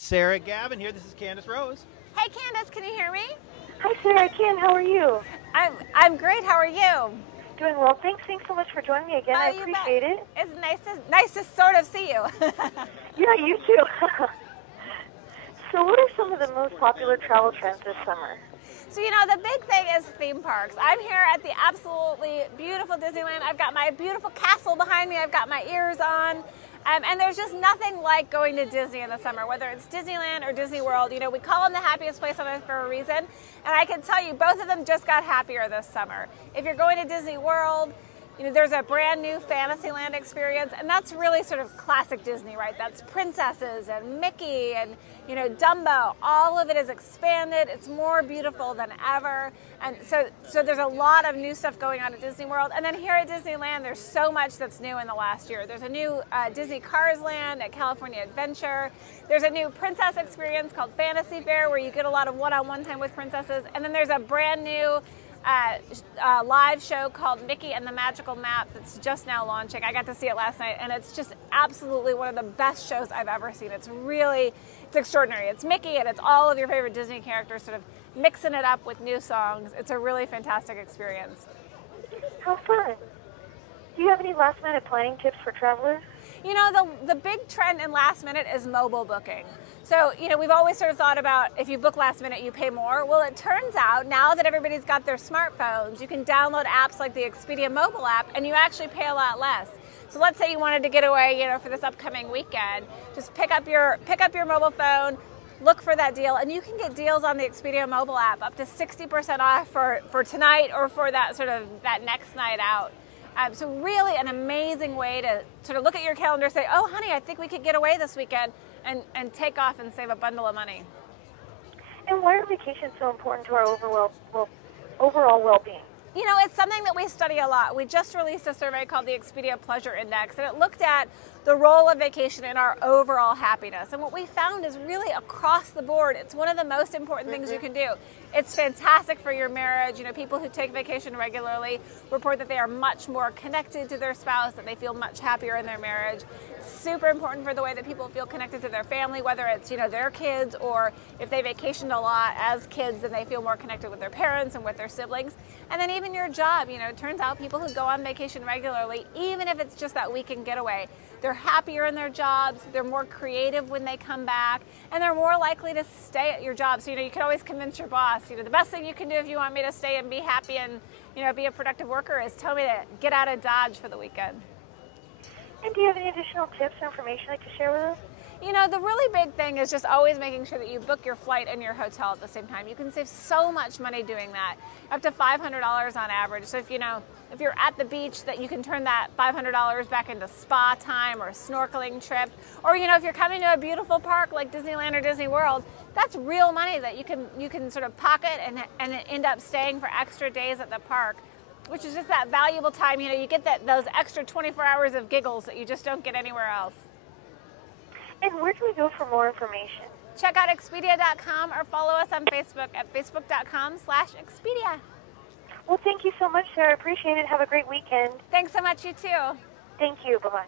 Sarah, Gavin here. This is Candace Rose. Hey Candace, can you hear me? Hi Sarah, I can. How are you? I'm great. How are you? Doing well. Thanks so much for joining me again. I appreciate it. It's nice to sort of see you. Yeah, you too. So what are some of the most popular travel trends this summer? So, the big thing is theme parks. I'm here at the absolutely beautiful Disneyland. I've got my beautiful castle behind me. I've got my ears on. And there's just nothing like going to Disney in the summer, whether it's Disneyland or Disney World. We call them the happiest place on earth for a reason. And I can tell you, both of them just got happier this summer. If you're going to Disney World, there's a brand new Fantasyland experience, and that's really sort of classic Disney, right? That's princesses and Mickey and, Dumbo. All of it is expanded. It's more beautiful than ever. And so there's a lot of new stuff going on at Disney World. And then here at Disneyland, there's so much that's new in the last year. There's a new Disney Cars Land at California Adventure. There's a new princess experience called Fantasy Fair, where you get a lot of one-on-one time with princesses. And then there's a brand new live show called Mickey and the Magical Map that's just now launching. I got to see it last night, and it's just absolutely one of the best shows I've ever seen. It's extraordinary. It's Mickey, and it's all of your favorite Disney characters sort of mixing it up with new songs. It's a really fantastic experience. How fun. Do you have any last-minute planning tips for travelers? The big trend in last minute is mobile booking. So, we've always sort of thought about if you book last minute, you pay more. Well, it turns out now that everybody's got their smartphones, you can download apps like the Expedia mobile app, and you actually pay a lot less. So let's say you wanted to get away, for this upcoming weekend. Just pick up your mobile phone, look for that deal, and you can get deals on the Expedia mobile app up to 60% off for tonight or for that next night out. So really an amazing way to sort of look at your calendar and say, oh, honey, I think we could get away this weekend, and take off and save a bundle of money. And why are vacations so important to our overall well-being? It's something that we study a lot. We just released a survey called the Expedia Pleasure Index, and it looked at the role of vacation in our overall happiness. And what we found is really across the board, it's one of the most important things you can do. It's fantastic for your marriage. People who take vacation regularly report that they are much more connected to their spouse, that they feel much happier in their marriage. Super important for the way that people feel connected to their family, whether it's, their kids, or if they vacationed a lot as kids, then they feel more connected with their parents and with their siblings. And then even your job, it turns out people who go on vacation regularly, even if it's just that weekend getaway, they're happier in their jobs, they're more creative when they come back, and they're more likely to stay at your job. So, you can always convince your boss, the best thing you can do if you want me to stay and be happy and, be a productive worker is tell me to get out of Dodge for the weekend. And do you have any additional tips or information you'd like to share with us? The really big thing is just always making sure that you book your flight and your hotel at the same time. You can save so much money doing that, up to $500 on average. So if you're at the beach, that you can turn that $500 back into spa time or a snorkeling trip. Or, if you're coming to a beautiful park like Disneyland or Disney World, that's real money that you can sort of pocket and end up staying for extra days at the park, which is just that valuable time. You get those extra 24 hours of giggles that you just don't get anywhere else. And where can we go for more information? Check out Expedia.com or follow us on Facebook at facebook.com/Expedia. Well, thank you so much, Sarah. I appreciate it. Have a great weekend. Thanks so much, you too. Thank you. Bye-bye.